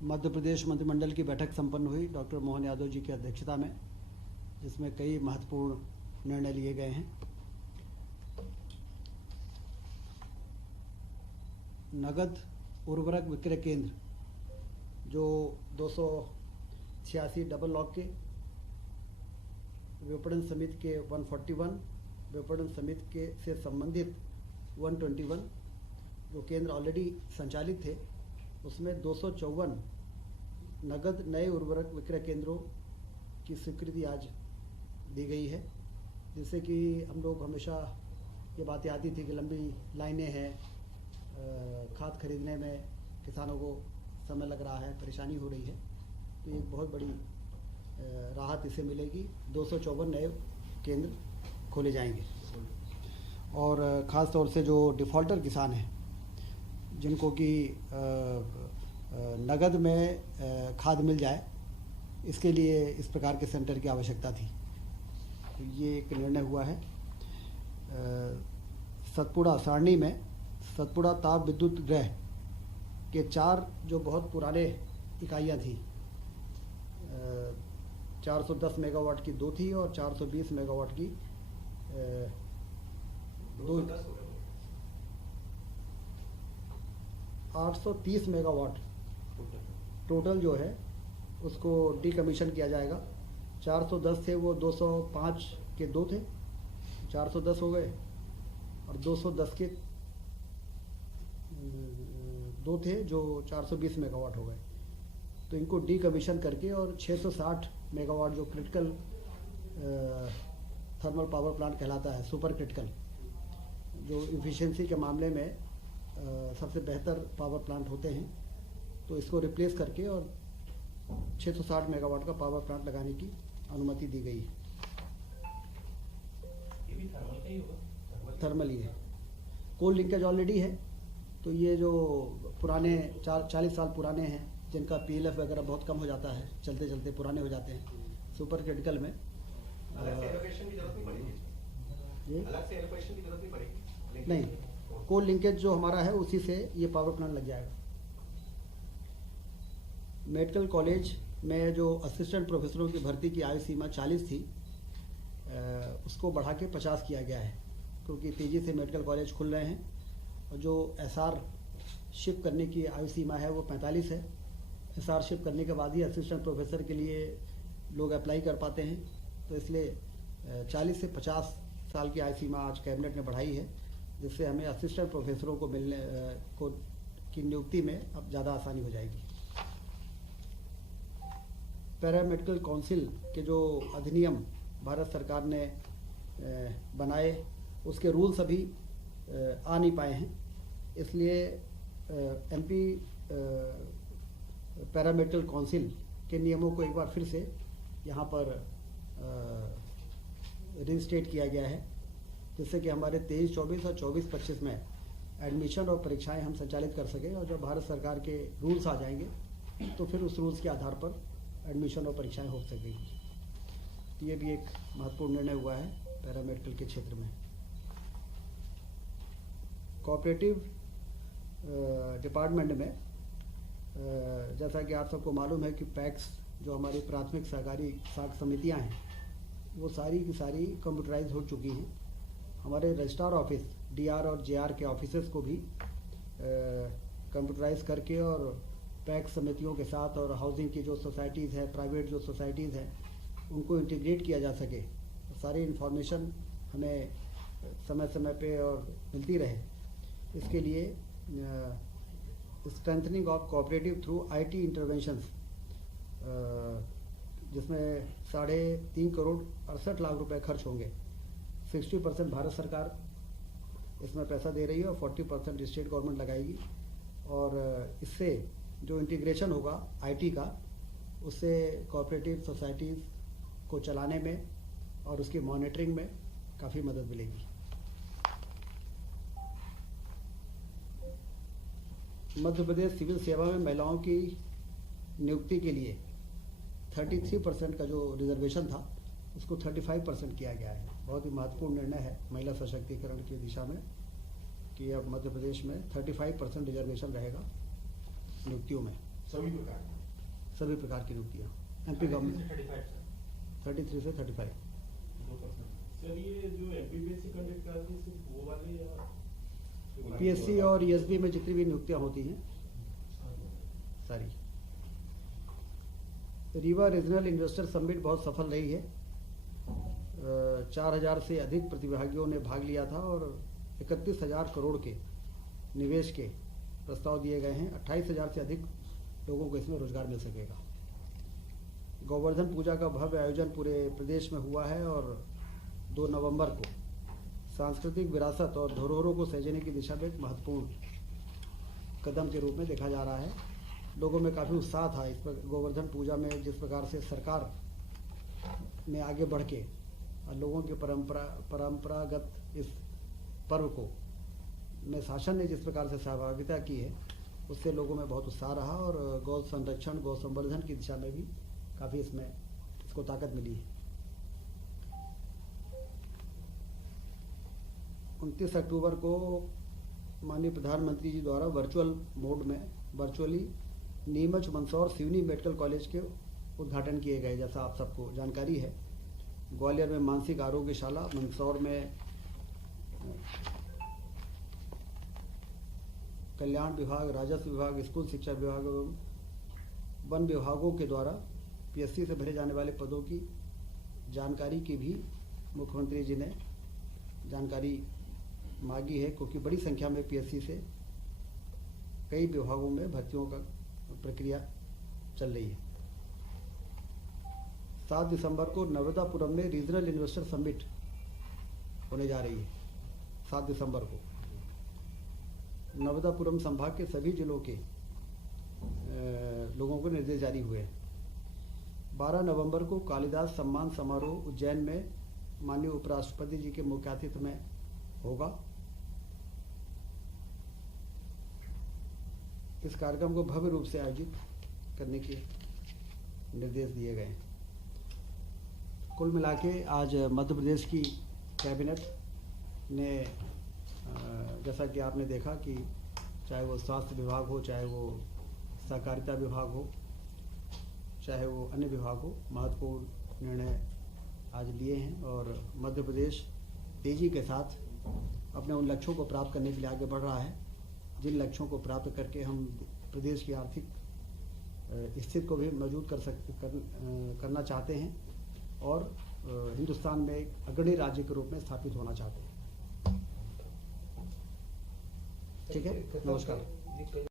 मध्य प्रदेश मंत्रिमंडल की बैठक संपन्न हुई डॉक्टर मोहन यादव जी की अध्यक्षता में, जिसमें कई महत्वपूर्ण निर्णय लिए गए हैं। नगद उर्वरक विक्रय केंद्र जो 286 डबल लॉक के, विपणन समिति के 141, विपणन समिति के से संबंधित 121 जो केंद्र ऑलरेडी संचालित थे, उसमें 254 नगद नए उर्वरक विक्रय केंद्रों की स्वीकृति आज दी गई है। जिससे कि हम लोग हमेशा ये बातें आती थी कि लंबी लाइनें हैं, खाद खरीदने में किसानों को समय लग रहा है, परेशानी हो रही है। तो एक बहुत बड़ी राहत इसे मिलेगी। 254 नए केंद्र खोले जाएंगे और ख़ास तौर से जो डिफ़ॉल्टर किसान हैं, जिनको कि नगद में खाद मिल जाए, इसके लिए इस प्रकार के सेंटर की आवश्यकता थी। तो ये एक निर्णय हुआ है। सतपुड़ा सारणी में सतपुड़ा ताप विद्युत गृह के 4 जो बहुत पुराने इकाइयाँ थी, 410 मेगावाट की 2 थी और 420 मेगावाट की 2, 830 मेगावाट टोटल जो है उसको डीकमीशन किया जाएगा। 410 थे, वो 205 के 2 थे, 410 हो गए, और 210 के 2 थे जो 420 मेगावाट हो गए। तो इनको डीकमीशन करके और 660 मेगावाट जो क्रिटिकल थर्मल पावर प्लांट कहलाता है, सुपर क्रिटिकल, जो इफ़िशियंसी के मामले में सबसे बेहतर पावर प्लांट होते हैं, तो इसको रिप्लेस करके और 660 मेगावाट का पावर प्लांट लगाने की अनुमति दी गई है। ये भी थर्मल का ही होगा? थर्मल ही है। कोल लिंकेज ऑलरेडी है। तो ये जो पुराने 40 साल पुराने हैं, जिनका पीएलएफ वगैरह बहुत कम हो जाता है, चलते चलते पुराने हो जाते हैं, सुपर क्रिटिकल में अलग से एलोकेशन की जरूरत नहीं पड़ेगी? ये अलग से एलोकेशन की जरूरत नहीं पड़ेगी? नहीं, कोल लिंकेज जो हमारा है उसी से ये पावर प्लांट लग जाएगा। मेडिकल कॉलेज में जो असिस्टेंट प्रोफेसरों की भर्ती की आयु सीमा 40 थी, उसको बढ़ा के 50 किया गया है, क्योंकि तेज़ी से मेडिकल कॉलेज खुल रहे हैं। और जो एसआर शिप करने की आयु सीमा है वो 45 है। एसआर शिप करने के बाद ही असिस्टेंट प्रोफेसर के लिए लोग अप्लाई कर पाते हैं। तो इसलिए 40 से 50 साल की आयु सीमा आज कैबिनेट ने बढ़ाई है, जिससे हमें असिस्टेंट प्रोफेसरों को मिलने की नियुक्ति में अब ज़्यादा आसानी हो जाएगी। पैरामेडिकल काउंसिल के जो अधिनियम भारत सरकार ने बनाए, उसके रूल्स अभी आ नहीं पाए हैं, इसलिए एमपी पैरामेडिकल काउंसिल के नियमों को एक बार फिर से यहाँ पर रिस्टेट किया गया है, जिससे कि हमारे 23-24 और 24-25 में एडमिशन और परीक्षाएं हम संचालित कर सकें। और जब भारत सरकार के रूल्स आ जाएंगे तो फिर उस रूल्स के आधार पर एडमिशन और परीक्षाएं हो सकेंगी। तो ये भी एक महत्वपूर्ण निर्णय हुआ है पैरामेडिकल के क्षेत्र में। कोऑपरेटिव डिपार्टमेंट में जैसा कि आप सबको मालूम है कि पैक्स जो हमारी प्राथमिक सहकारी साख समितियां हैं, वो सारी की सारी कंप्यूटराइज हो चुकी हैं। हमारे रजिस्ट्रार ऑफिस डीआर और जेआर के ऑफिसेस को भी कंप्यूटराइज करके और पैक्स समितियों के साथ और हाउसिंग की जो सोसाइटीज़ हैं, प्राइवेट जो सोसाइटीज़ हैं, उनको इंटीग्रेट किया जा सके, सारी इन्फॉर्मेशन हमें समय समय पे और मिलती रहे। इसके लिए strengthening of cooperative through IT interventions, जिसमें 3.5 करोड़ 68 लाख रुपए खर्च होंगे। 60% भारत सरकार इसमें पैसा दे रही है और 40% स्टेट गवर्नमेंट लगाएगी। और इससे जो इंटीग्रेशन होगा आईटी का, उससे कोऑपरेटिव सोसाइटीज़ को चलाने में और उसकी मॉनिटरिंग में काफ़ी मदद मिलेगी। मध्य प्रदेश सिविल सेवा में महिलाओं की नियुक्ति के लिए 33% का जो रिजर्वेशन था, उसको 35% किया गया है। बहुत ही महत्वपूर्ण निर्णय है महिला सशक्तिकरण की दिशा में, कि अब मध्य प्रदेश में 35% रिजर्वेशन रहेगा नियुक्तियों में। सभी प्रकार सभी प्रकार की नियुक्तियाँ एमपी गवर्नमेंट 33 से 35। सर ये जो एमपीपीएससी कंडक्ट करती है सिर्फ वो वाले या पीएससी और ईएसबी में जितनी भी नियुक्तियाँ होती हैं सारी। रीवा रीजनल इन्वेस्टर समिट बहुत सफल रही है। 4000 से अधिक प्रतिभागियों ने भाग लिया था और 31,000 करोड़ के निवेश के प्रस्ताव दिए गए हैं। 28,000 से अधिक लोगों को इसमें रोजगार मिल सकेगा। गोवर्धन पूजा का भव्य आयोजन पूरे प्रदेश में हुआ है और 2 नवंबर को सांस्कृतिक विरासत और धरोहरों को सहेजने की दिशा में एक महत्वपूर्ण कदम के रूप में देखा जा रहा है। लोगों में काफ़ी उत्साह था इस पर। गोवर्धन पूजा में जिस प्रकार से सरकार ने आगे बढ़ के लोगों की परंपरागत इस पर्व को में शासन ने जिस प्रकार से सहभागिता की है, उससे लोगों में बहुत उत्साह रहा और गौ संरक्षण गौ संवर्धन की दिशा में भी काफ़ी इसको ताकत मिली है। 29 अक्टूबर को माननीय प्रधानमंत्री जी द्वारा virtually Neemuch Mandsaur Seoni medical college के उद्घाटन किए गए, जैसा आप सबको जानकारी है। ग्वालियर में मानसिक आरोग्यशाला, मंदसौर में कल्याण विभाग, राजस्व विभाग, स्कूल शिक्षा विभाग एवं वन विभागों के द्वारा पीएससी से भरे जाने वाले पदों की जानकारी की भी मुख्यमंत्री जी ने जानकारी मांगी है, क्योंकि बड़ी संख्या में पीएससी से कई विभागों में भर्तियों का प्रक्रिया चल रही है। 7 दिसंबर को नर्मदापुरम में रीजनल इन्वेस्टर समिट होने जा रही है। 7 दिसंबर को नर्मदापुरम संभाग के सभी जिलों के लोगों को निर्देश जारी हुए हैं। 12 नवंबर को कालिदास सम्मान समारोह उज्जैन में माननीय उपराष्ट्रपति जी के मुख्य आतिथ्य में होगा। इस कार्यक्रम को भव्य रूप से आयोजित करने के निर्देश दिए गए हैं। कुल मिला के आज मध्य प्रदेश की कैबिनेट ने, जैसा कि आपने देखा कि चाहे वो स्वास्थ्य विभाग हो, चाहे वो सहकारिता विभाग हो, चाहे वो अन्य विभाग हो, महत्वपूर्ण निर्णय आज लिए हैं और मध्य प्रदेश तेजी के साथ अपने उन लक्ष्यों को प्राप्त करने के लिए आगे बढ़ रहा है, जिन लक्ष्यों को प्राप्त करके हम प्रदेश की आर्थिक स्थिति को भी मजबूत करना चाहते हैं और हिंदुस्तान में एक अग्रणी राज्य के रूप में स्थापित होना चाहते हैं। ठीक है, नमस्कार।